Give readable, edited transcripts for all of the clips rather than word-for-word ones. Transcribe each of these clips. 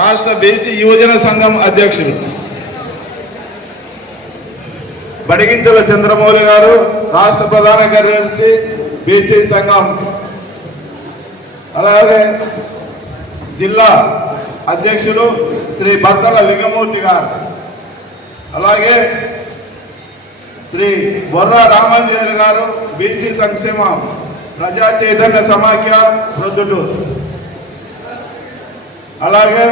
రాష్ట్ర బీసీ యువజన సంఘం అధ్యక్షులు బడిగించల చంద్రమౌళి గారు, రాష్ట్ర ప్రధాన కార్యదర్శి బీసీ సంఘం, అలాగే జిల్లా అధ్యక్షులు శ్రీ బత్తల లింగమూర్తి గారు, అలాగే శ్రీ బొర్రా రామాంజనేయులు గారు, బీసీ సంక్షేమ ప్రజా చైతన్య సమాఖ్య ప్రొద్దుటూరు, అలాగే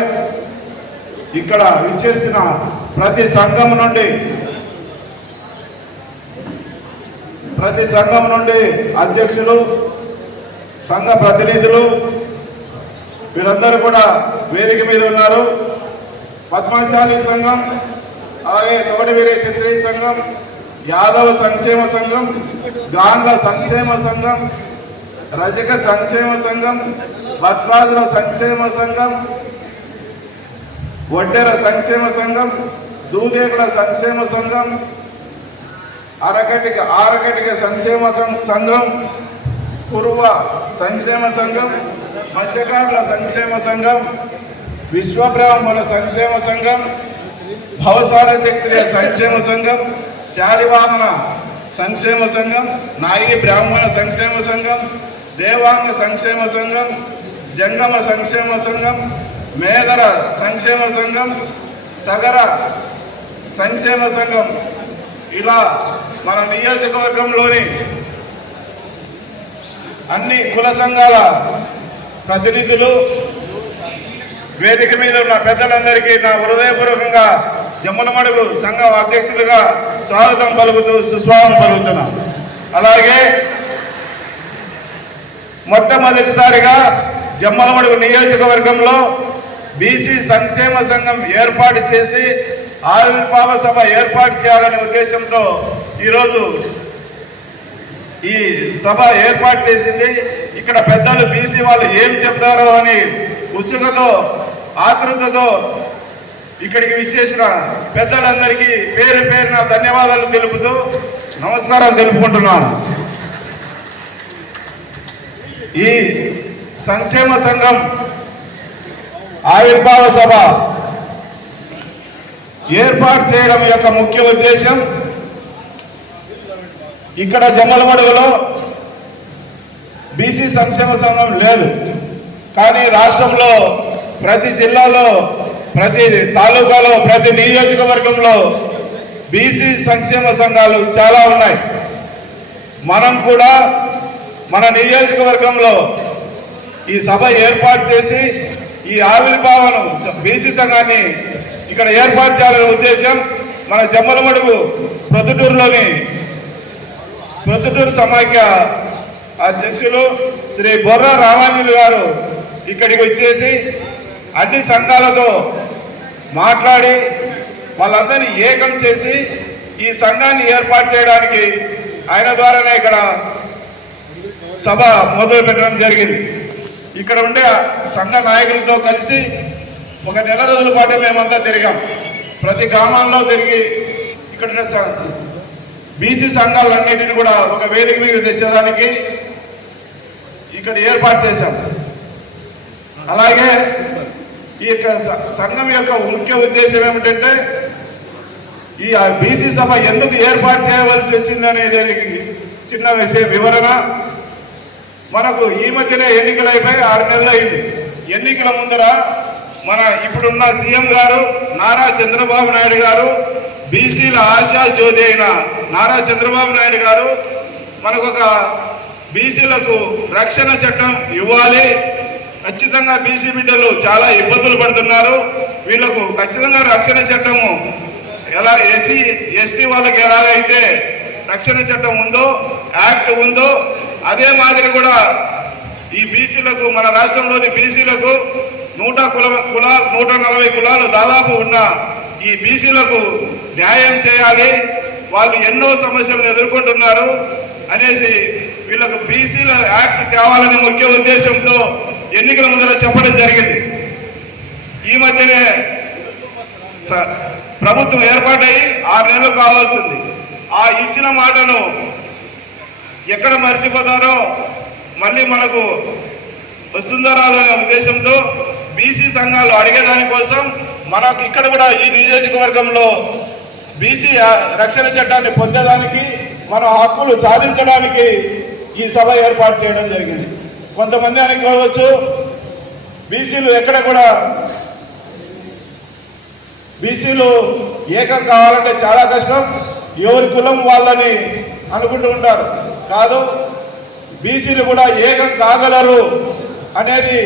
ఇక్కడ విచ్చేసిన ప్రతి సంఘం నుండి అధ్యక్షులు, సంఘ ప్రతినిధులు వీరందరూ కూడా వేదిక మీద ఉన్నారు. పద్మశాలి సంఘం, అలాగే తోటవీరి క్షత్రియ సంఘం, యాదవ సంక్షేమ సంఘం, గాండ్ల సంక్షేమ సంఘం, రజక సంక్షేమ సంఘం, భట్రాజుల సంక్షేమ సంఘం, వడ్డెర సంక్షేమ సంఘం, దూదేకుల సంక్షేమ సంఘం, ఆరకటిక సంక్షేమ సంఘం, కురువ సంక్షేమ సంఘం, మత్స్యకారుల సంక్షేమ సంఘం, విశ్వబ్రాహ్మణ సంక్షేమ సంఘం, భవసార క్షత్రియ సంక్షేమ సంఘం, శాలివాహన సంక్షేమ సంఘం, నాయి బ్రాహ్మణ సంక్షేమ సంఘం, దేవాంగ సంక్షేమ సంఘం, జంగమ సంక్షేమ సంఘం, మేదర సంక్షేమ సంఘం, సగర సంక్షేమ సంఘం, ఇలా మన నియోజకవర్గంలోని అన్ని కుల సంఘాల ప్రతినిధులు, వేదిక మీద ఉన్న పెద్దలందరికీ నా హృదయపూర్వకంగా జమ్మలమడుగు సంఘం అధ్యక్షులుగా స్వాగతం పలుకుతూ సుస్వాగతం పలుకుతున్నా. అలాగే మొట్టమొదటిసారిగా జమ్మలమడుగు నియోజకవర్గంలో బీసీ సంక్షేమ సంఘం ఏర్పాటు చేసి ఆవిర్భావ సభ ఏర్పాటు చేయాలనే ఉద్దేశంతో ఈరోజు ఈ సభ ఏర్పాటు చేసింది. ఇక్కడ పెద్దలు బీసీ వాళ్ళు ఏం చెప్తారో అని ఉత్సుకతో ఆతృతతో ఇక్కడికి విచ్చేసిన పెద్దలందరికీ పేరు పేరున ధన్యవాదాలు తెలుపుతూ నమస్కారం తెలుపుకుంటున్నాను. ఈ సంక్షేమ సంఘం ఆవిర్భావ సభ ఏర్పాటు చేయడం యొక్క ముఖ్య ఉద్దేశం, ఇక్కడ జమ్మలమడుగులో బీసీ సంక్షేమ సంఘం లేదు, కానీ రాష్ట్రంలో ప్రతి జిల్లాలో, ప్రతి తాలూకాలో, ప్రతి నియోజకవర్గంలో బీసీ సంక్షేమ సంఘాలు చాలా ఉన్నాయి. మనం కూడా మన నియోజకవర్గంలో ఈ సభ ఏర్పాటు చేసి ఈ ఆవిర్భావను బీసీ సంఘాన్ని ఇక్కడ ఏర్పాటు చేయాలనే ఉద్దేశం మన జమ్మలమడుగు ప్రొద్దుటూరు సమాఖ్య అధ్యక్షులు శ్రీ బొర్రా రామాంజనేయులు గారు ఇక్కడికి వచ్చేసి అన్ని సంఘాలతో మాట్లాడి వాళ్ళందరినీ ఏకం చేసి ఈ సంఘాన్ని ఏర్పాటు చేయడానికి ఆయన ద్వారానే ఇక్కడ సభ మొదలు పెట్టడం జరిగింది. ఇక్కడ ఉండే సంఘ నాయకులతో కలిసి ఒక నెల రోజుల పాటు మేమంతా తిరిగాం. ప్రతి గ్రామాల్లో తిరిగి ఇక్కడ బీసీ సంఘాలన్నింటినీ కూడా ఒక వేదిక మీద తెచ్చేదానికి ఇక్కడ ఏర్పాటు చేశాం. అలాగే ఈ యొక్క సంఘం యొక్క ముఖ్య ఉద్దేశం ఏమిటంటే ఈ బీసీ సభ ఎందుకు ఏర్పాటు చేయవలసి వచ్చిందనేది చిన్న వివరణ. మనకు ఈ మధ్యనే ఎన్నికలు అయిపోయి 6 నెలలు అయింది. ఎన్నికల ముందర మన ఇప్పుడున్న సీఎం గారు నారా చంద్రబాబు నాయుడు గారు, బీసీల ఆశా జ్యోతి అయిన నారా చంద్రబాబు నాయుడు గారు మనకు ఒక బీసీలకు రక్షణ చట్టం ఇవ్వాలి, ఖచ్చితంగా బీసీ బిడ్డలు చాలా ఇబ్బందులు పడుతున్నారు, వీళ్ళకు ఖచ్చితంగా రక్షణ చట్టము ఎలా ఎస్సీ ఎస్టీ వాళ్ళకి ఎలాగైతే రక్షణ చట్టం ఉందో, యాక్ట్ ఉందో, అదే మాదిరి కూడా ఈ బీసీలకు, మన రాష్ట్రంలోని బీసీలకు 140 కులాలు దాదాపు ఉన్న ఈ బీసీలకు న్యాయం చేయాలి, వాళ్ళు ఎన్నో సమస్యలను ఎదుర్కొంటున్నారు అనేసి వీళ్ళకు బీసీల యాక్ట్ తేవాలని ముఖ్య ఉద్దేశంతో ఎన్నికల ముందర చెప్పడం జరిగింది. ఈ మధ్యనే ప్రభుత్వం ఏర్పాటయ్యి 6 నెలలు కావాల్సింది. ఆ ఇచ్చిన మాటను ఎక్కడ మర్చిపోతారో, మళ్ళీ మనకు వస్తుందో రాదో అనే ఉద్దేశంతో బీసీ సంఘాలు అడిగేదానికోసం మనకు ఇక్కడ కూడా ఈ నియోజకవర్గంలో బీసీ రక్షణ చట్టాన్ని పొందేదానికి మన హక్కులు సాధించడానికి ఈ సభ ఏర్పాటు చేయడం జరిగింది. కొంతమంది అనుకోవచ్చు బీసీలు ఎక్కడ కూడా బీసీలు ఏకం కావాలంటే చాలా కష్టం, ఎవరి కులం వాళ్ళని అనుకుంటూ ఉంటారు. కాదు, బీసీలు కూడా ఏకం కాగలరు అనేది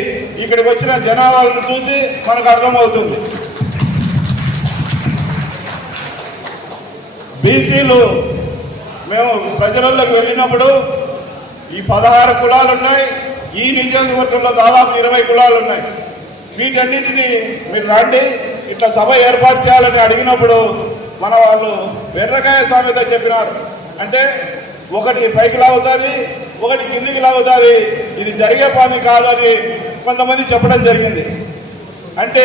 ఇక్కడికి వచ్చిన జనాభాలను చూసి మనకు అర్థమవుతుంది. బీసీలు మేము ప్రజలలోకి వెళ్ళినప్పుడు ఈ 16 కులాలు ఉన్నాయి, ఈ నియోజకవర్గంలో దాదాపు 20 కులాలు ఉన్నాయి. వీటన్నిటినీ మీరు రండి ఇట్లా సభ ఏర్పాటు చేయాలని అడిగినప్పుడు మన వాళ్ళు బెర్రకాయ సామెత చెప్పినారు. అంటే ఒకటి పైకి లాగుతుంది, ఒకటి కిందికి లాగుతుంది, ఇది జరిగే పని కాదని కొంతమంది చెప్పడం జరిగింది. అంటే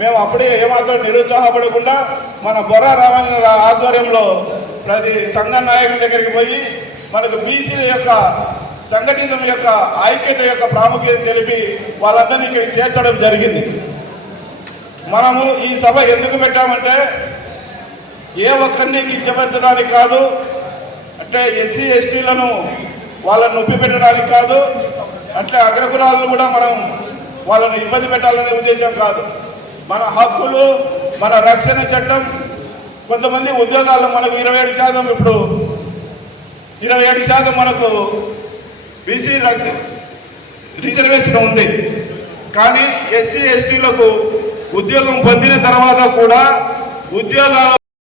మేము అప్పుడే ఏమాత్రం నిరుత్సాహపడకుండా మన బొర్రా రామాంజన ఆధ్వర్యంలో ప్రతి సంఘ నాయకుల దగ్గరికి పోయి మనకు బీసీల యొక్క సంఘటితం యొక్క ఐక్యత యొక్క ప్రాముఖ్యత తెలిపి వాళ్ళందరినీ ఇక్కడికి చేర్చడం జరిగింది. మనము ఈ సభ ఎందుకు పెట్టామంటే ఏ ఒక్కరిని కించపరచడానికి కాదు, అంటే ఎస్సీ ఎస్టీలను వాళ్ళని నొప్పి పెట్టడానికి కాదు, అట్లే అగ్రకులాలను కూడా మనం వాళ్ళని ఇబ్బంది పెట్టాలనే ఉద్దేశం కాదు. మన హక్కులు, మన రక్షణ చట్టం, కొంతమంది ఉద్యోగాల్లో మనకు 27% ఇప్పుడు 27% మనకు బీసీ రిజర్వేషన్ ఉంది. కానీ ఎస్సీ ఎస్టీలకు ఉద్యోగం పొందిన తర్వాత కూడా ఉద్యోగాలు